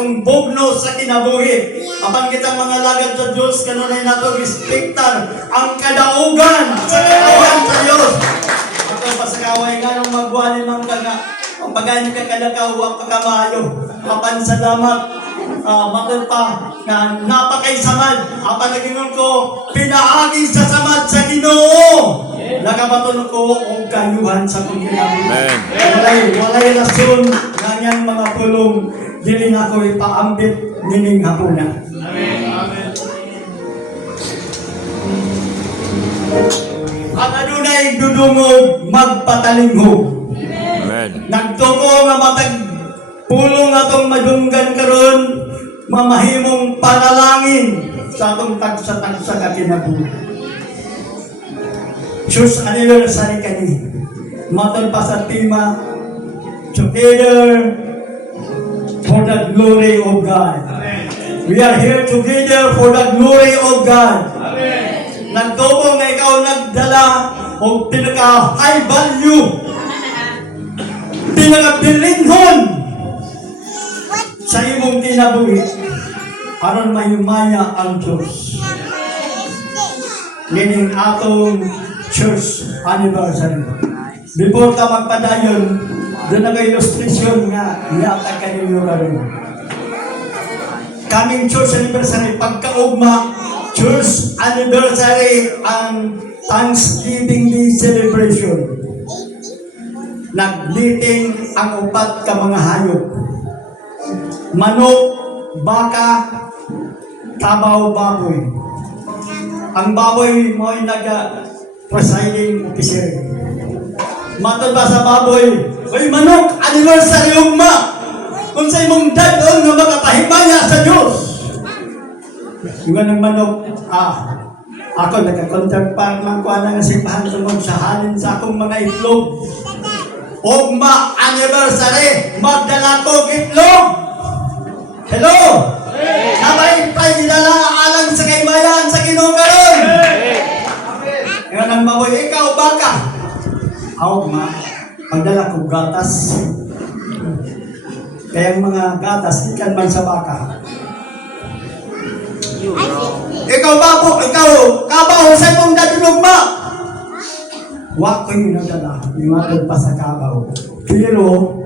akong bugno sa kinabuhi. Apan kitang mga lagad sa Diyos, kanunay nato respektar ang kadaugan sa katawan sa Diyos. Ako pasakaway nga nung magwali ng kaga, ang pagkain ka kalakaw, ang pagkamayo. Apan salamat, matol pa, na napakaisamad. Apan nagingon ko, pinaagi sa samad sa Ginoo. Nakabatol ko o kayuhan sa kong kinabuhi. Walay rason nga niyang mga pulong, dili na ko ipaambit nining hapuna. At adunay dudungog magpatalingog. Nagtuko nga matag pulong atong madunggan karon, mamahimong panalangin sa atong tagsa-tagsa ka kinabuhi. Church anniversary kani. Matol pa sa tema, together for the glory of God. We are here together for the glory of God. Nagtubo nga ikaw nagdala o pinaka-high value, pinaka-bilinhon sa imong kinabuhi aron mahimaya ang Diyos. Meaning atong church anniversary. Before ka magpadayon, doon na illustration nga yata kanino karon. Kaming church anniversary, pagkaugma, church anniversary ang Thanksgiving Day celebration. Nagliting ang upat ka mga hayop. Manok, baka, kabaw, baboy. Ang baboy mo ay presiding officer. Matod ba sa baboy? Uy, manok, anniversary ugma! Kung sa imong dadon nga makapahimaya sa Diyos. Yung ng manok, ako nagka-counterpart lang ko nga simbahan tungkol sa halin sa akong mga itlog. Ugma, anniversary, magdala ko itlog! Hello! Nabay pa nilala alang sa kaimayan sa Ginoo karon. Ngayon ang baboy, ikaw baka. Ugma, magdala ko gatas. Kaya ang mga gatas, ikan man sa baka. Ikaw babo, ikaw kabaw sa imong dadulog ma. Wa ko yung nagdala, yung pa sa kabaw. Pero,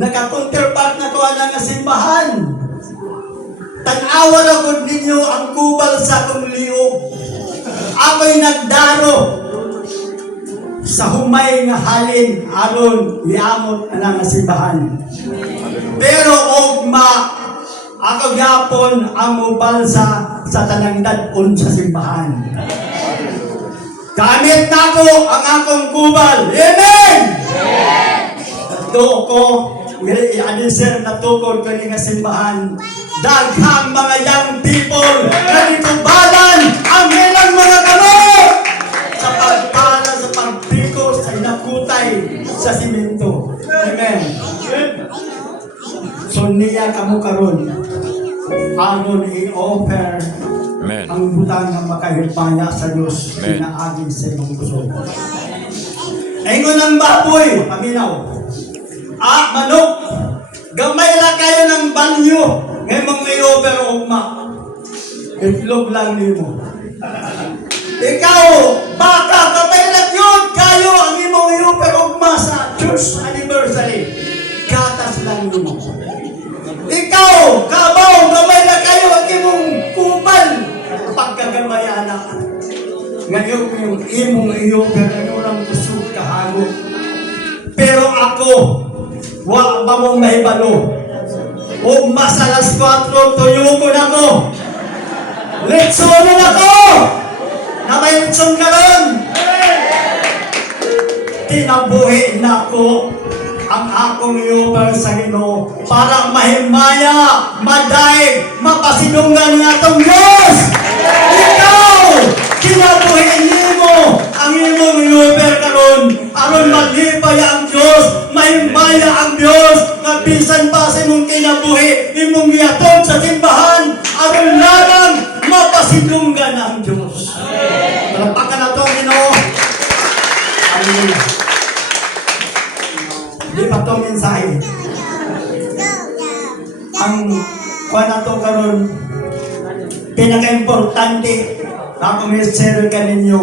naka-counterpart na ko nga simbahan. Tanawa na ko ninyo ang kubal sa akong liog. Ako'y nagdaro sa humay nga halin aron iamot ang simbahan. Pero ugma ako gyapon ang mubalsa sa tanang dadon sa simbahan. Gamit nako ang akong kubal. Amen! Ko i-adisir na tukod kani nga simbahan. Daghang mga young people ganito balan ang ilang mga kamot sa pagpala sa pagpiko sa inakutay sa simento. Amen. So niya kamo karon aron i-offer ang butang ng makahirpaya sa Diyos pinaagi sa imong gusto. Ingon ang baboy, paminaw. Manok, gamay lang kayo ng banyo. Ngayon mong i-offer ugma. Itlog lang nimo. Ikaw, baka gamay lang yun kayo ang imong i-offer ugma sa church anniversary. Gatas lang nimo. Ikaw, kabaw, gamay lang kayo ang imong kupal. Pagkagamay anak. Ngayon yung imong i-offer ang urang kusog kahago. Pero ako, wa ba mong mahibalo? O masalas 4, tuyo ko na ko. Letson na ko! Na may letson ka ron! Tinabuhi na ko ang akong iyubar sa Ginoo para mahimaya, maday, mapasidungan ng atong Diyos! Ikaw! Kinabuhi mo ang imong iyubar karon aron malipay ang Diyos, mahimaya ang Diyos, nga bisan pa sa imong kinabuhi, imong gihatod sa simbahan, aron lamang mapasidunggan ang Diyos. Palapakan na ito ang Ginoo. Hallelujah. Di pa ito mensahe. Ang Kung na to karon pinaka-importante na kumisero ka ninyo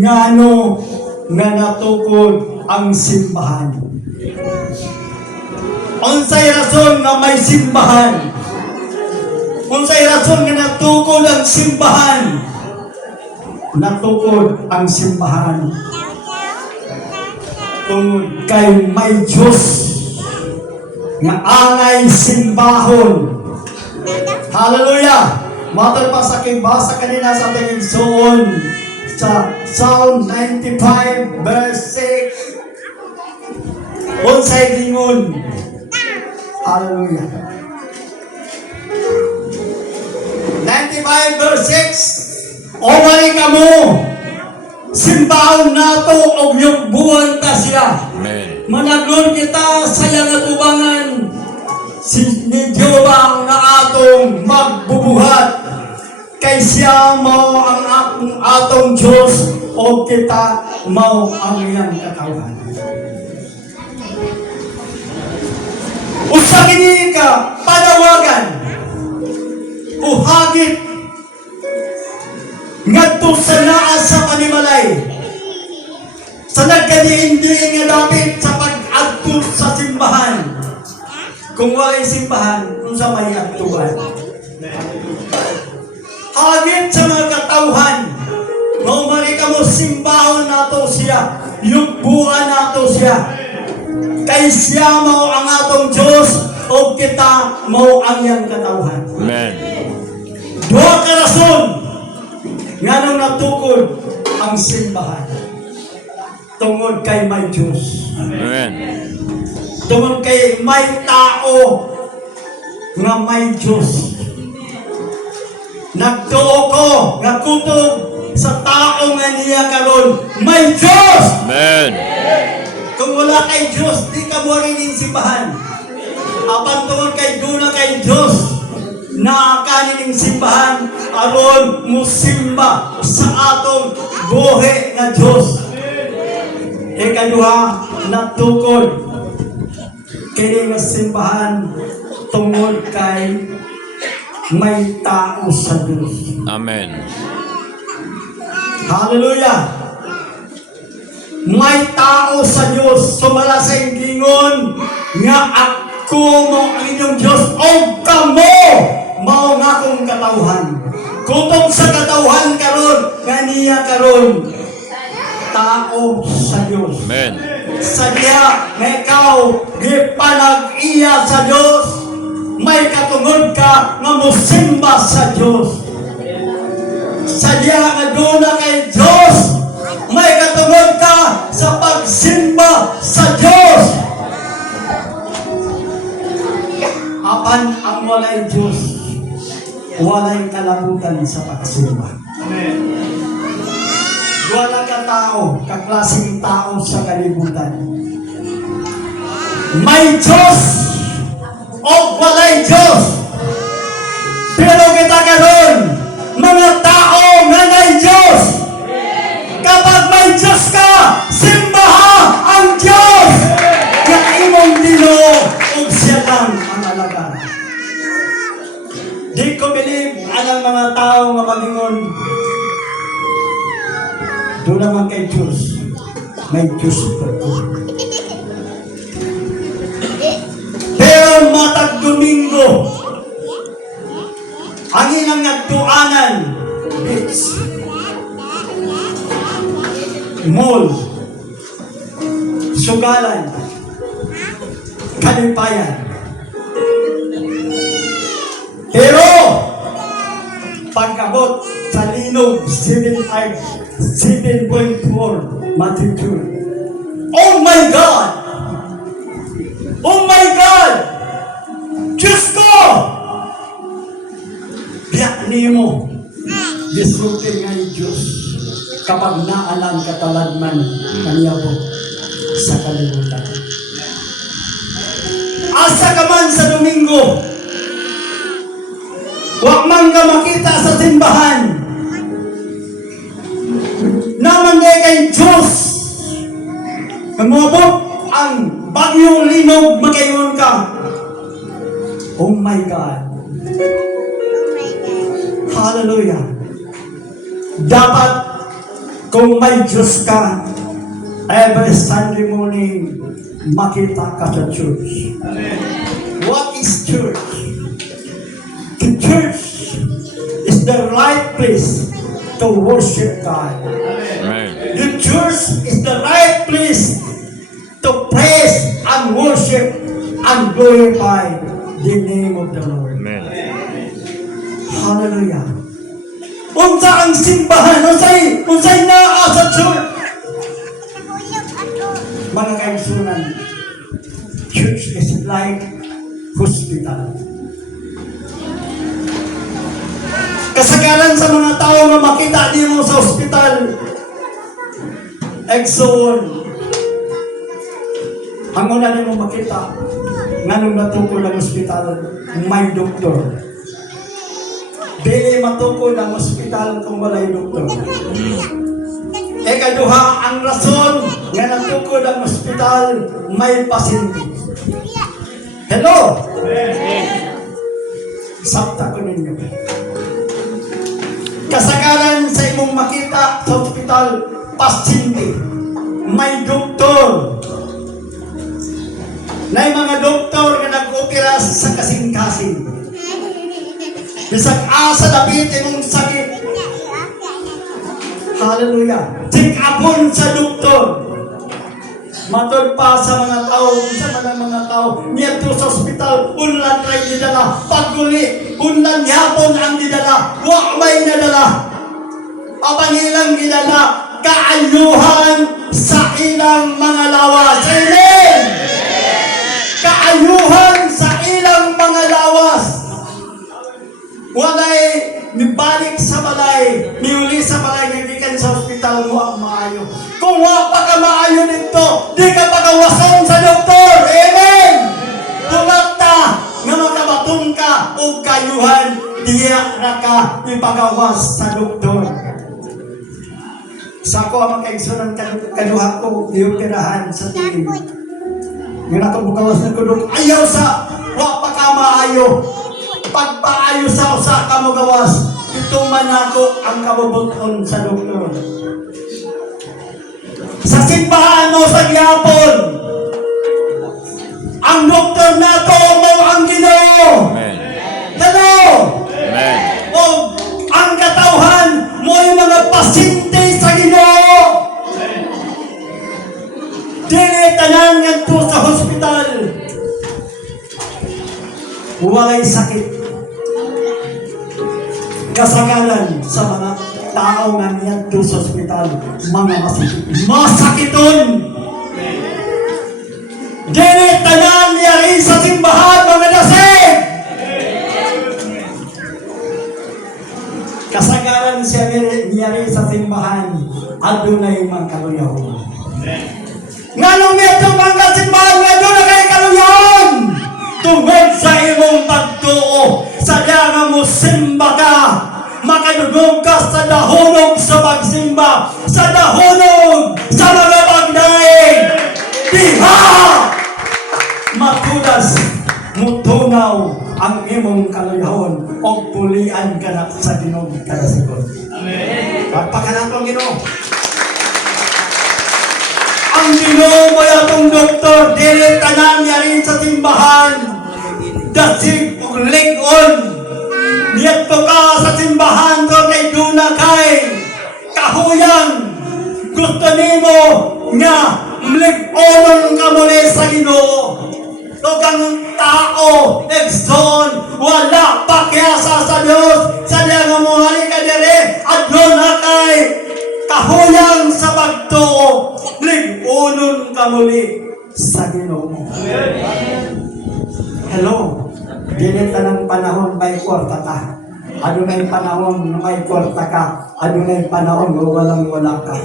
ngano nga natukod ang simbahan. Unsay rason nga may simbahan? Unsay rason nga natukod ang simbahan? Natukod ang simbahan tungod kay may Diyos nga angay simbahon. Hallelujah! Matal pa sa basa kanina sa tingin soon sa Psalm 95 verse 6. Unsay lingon? Hallelujah! 95 verse 6. O mali kamo, simbahon nato og yugbuan ta siya. Amen. Managlon kita sa iyang atubangan. Ni Jehova nga atong magbubuhat. Kay siya mao ang atong Diyos o kita mao ang iyang katawan. Usa kini ka panawagan o hagit ngadto sa naa sa panimalay sa nagkadiin-diin nga dapit sa pag-adto sa simbahan. Kung walay simbahan, kung sa may adtuan. Hagit sa mga katawhan, maumari ka mo simbahon nato siya, yugbuan nato siya. Kay siya mao ang atong Diyos o kita mao ang iyang katawhan. Amen. Duha ka rason nga nung natukod ang simbahan. Tungod kay may Diyos. Amen. Tungod kay may tao nga may Diyos. Nagtuo ko nga kutob sa tao nga niya karon may Diyos. Amen. Kung wala kay Diyos, di ka mo rin simbahan. Apan tungod kay duna kay Diyos na kaning simbahan aron musimba sa atong buhi nga Diyos. Ikaduha, natukod kini nga simbahan tungod kay may tao sa Diyos. Amen. Hallelujah! May tao sa Diyos. Sumala sa ingingon nga ako mo ang inyong Diyos o kamo mao nga akong katawhan. Kutong sa katawhan karon nga niya karon tao sa Diyos. Amen. Sa diya nga ikaw gipanag-iya sa Diyos, may katungod ka nga musimba sa Diyos. Sa diya nga doon kay Diyos, may katungod ka sa pagsimba sa Diyos. Apan ang walay Diyos, walay kalabutan sa pagsimba. Amen. Wala ka tao, kaklaseng tao sa kalibutan. May Diyos o walay Diyos. Pero kita karon mga tao nga may Diyos. Kapag may Diyos ka, simbaha ang Diyos. Nga imong Ginoo ug siya lang ang alaga. Di ko believe alang mga tao nga magingon doon naman kay Diyos. May Diyos pa ko. Pero matag Domingo, ang ilang nagtuanan, beach, mall, sugalan, kalipayan. Pero, pagkabot sa linog 7.4 magnitude. Oh my God! Oh my God! Diyos ko! Biyak nimo. Disfrute nga yung Diyos kapag naalam kataladman kaniyabot sa kalibutan. Asa ka man sa Domingo, wag man ka makita sa simbahan, naman kay Diyos, kamabot ang bagyong linog magayon ka. Oh my God. Hallelujah. Dapat kung may Diyos ka, every Sunday morning, makita ka sa church. What is church? The church is the right place to worship God. The church is the right place to praise and worship and glorify the name of the Lord. Hallelujah. Unsa ang simbahan, unsay naa sa church. Mga kaigsunan, church is like hospital. Kasagaran sa mga tao na makita din mo sa hospital, Exxon, ang una din mo makita, nga nung natuko ng hospital, may doktor. Dili matukod ang ospital kung walay doktor. Ikaduha, ang rason nga natukod ang ospital, may pasyente. Hello? Sabta ko ninyo. Kasagaran sa imong makita sa ospital, pasyente. May doktor. May mga doktor nga nag-opera sa kasing-kasing. Bisag asa David imong sakit. Hallelujah. Check upon sa doktor. Matod pa sa mga tao, sa mga tao, niya to sa ospital, unlan ray didala, paguli, unlan yapon ang didala, wa may nadala. Apan ilang didala, kaayuhan sa ilang mga lawas. Amen! Kaayuhan sa ilang mga lawas. Walay nibalik sa balay, niuli sa balay, nilikan sa ospital mo ang maayo. Kung wa pa ka maayo nito, di ka pagawasan sa doktor. Amen! Tumata nga makabatong ka o kayuhan, diya na ka ipagawas sa doktor. Sa ako ang makaigsunan kaduha ko, iupirahan sa tingin. Yung ako bukawas ng kudok, ayaw sa wa pa ka maayo. Pagpaayo sa usa ka mo gawas, ito man ako ang kabubuton sa doktor. Sa simbahan mo sa gyapon, ang doktor nato mo ang Ginoo. Hello. Amen. O ang katawhan mo yung mga pasyente sa Ginoo. Dili tanan ngadto sa hospital. Walay sakit. Kasagaran sa mga tao nga niyan to sa ospital, mga masakiton. Dili tanan niya rin sa simbahan, mga lasing. Kasagaran siya niya rin sa simbahan, adunay mga kaluyahon. Nga nung medyo mga simbahan, adunay kay kaluyahon. Tungod sa imong pagtuo, sadya nga mo simba ka, makadugog ka sa dahonog sa pagsimba, sa dahonog sa mga pagdaig. Diha! Matudas, mutunaw ang imong kaluyahon o pulian ka na sa Ginoo kada sekund. Amen. Pagpakanan ko Ginoo. Ang Ginoo mo atong doktor, dili tanan niya rin sa simbahan. Dasig o lingon. Niyadto ka sa simbahan ko kay duna kay kahuyang. Gusto nimo nga mlig-onon ka muli sa Ginoo. So kang tao, Exxon, wala pakyasa sa Dios. Sadya nga mo hali ka dire at duna kay kahuyang sa pagtuo. Mlig-onon ka muli sa Ginoo. Hello. Dili tanang panahon may kwarta ka. Adunay panahon may kwarta ka. Adunay panahon walang wala ka.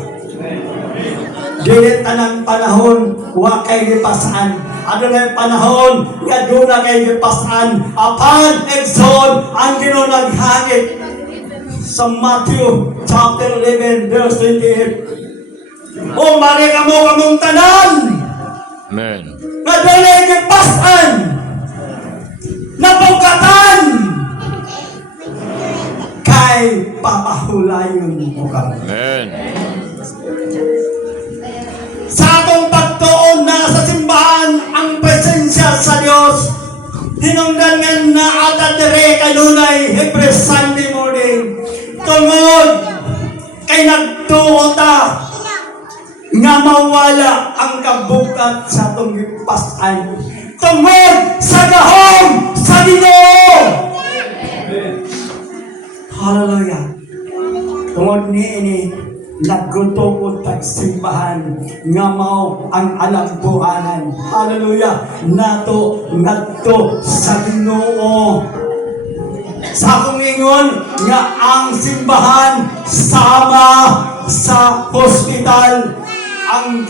Dili tanang panahon wa kay gipasan. Adunay panahon aduna kay gipasan. Apan Exxon ang Ginoo naghangit sa Matthew chapter 11 verse 28. O mari kamo kamong tanan. Amen. Adunay gipasan. napugatan kay papahulayon mo kami. Amen. Sa atong pagtuon na sa simbahan ang presensya sa Dios, hinungdan na ata dire kanunay every Sunday morning tungod kay nagtuo ta nga mawala ang kabukat sa atong gipasan tungod sa gahom sa Ginoo. Hallelujah. Tungod ni naggutukod tagsimbahan nga mao ang alambuanan. Hallelujah. Nato ngadto sa Ginoo. Sa akong ingon nga ang simbahan sama sa hospital. Ang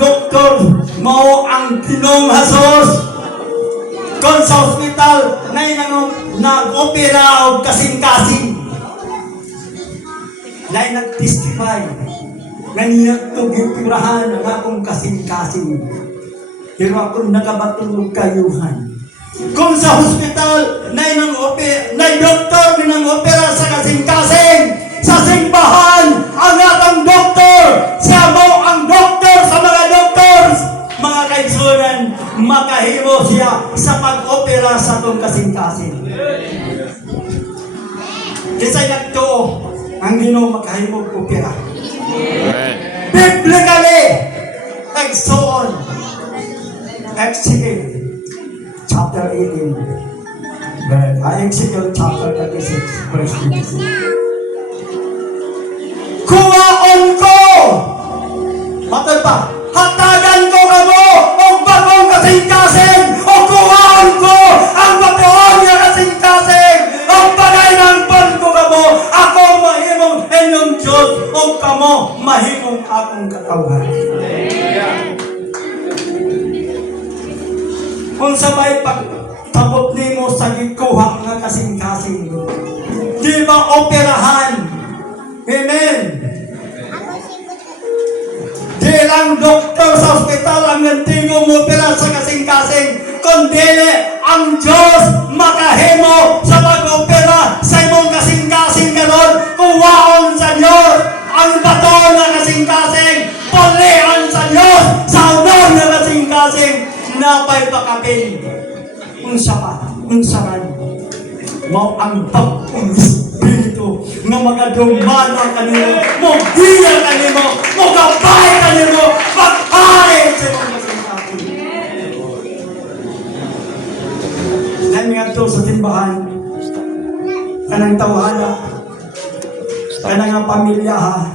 doktor mao ang Ginoong Hesus. Kung sa hospital nag-opera og kasing-kasing, na nag-testify nga niya ito gipirahan ang akong kasing-kasing. Pero ako nakabatulog kayuhan. Kung sa hospital na doktor opera sa kasing-kasing, sa simbahan ang atong doktor, siya mo ang doktor sa mga doktors, mga kaigsunan, makahimo siya sa pag-opera sa atong kasing-kasing. Kisay nagtuo ang Ginoo makahimo opera. Amen. Biblically, nagsuon. Exegel, chapter 18. Exegel, chapter 36, verse 26. Kuwaon ko! Matay pa, hatagan ko kamo o bagong kasing-kasing o kuwaon ko ang batuon nga kasing-kasing o bagay ng pan ko kamo ako mahimong inyong Diyos o kamo mahimong akong katawhan. Kung sabay pagtabot nimo sa gikuha nga kasing-kasing, di ba operahan? Amen. Di lang doktor sa ospital ang nantigo mo opera sa kasing-kasing, kundi ang Diyos makahimo sa pag-opera sa imong kasing-kasing karon. Kuwaon sa Diyos ang bato nga kasing-kasing, pulian sa Diyos sa unong nga kasing-kasing, napay pakapin. Unsa man mo ang bagong Espiritu nga magadumana kanimo, mo giya kanimo, mo gabay kanimo, pag-ari sa imong kasing-kasing. Nang nga to sa timbahan, kanang tawhana, kanang pamilya ha,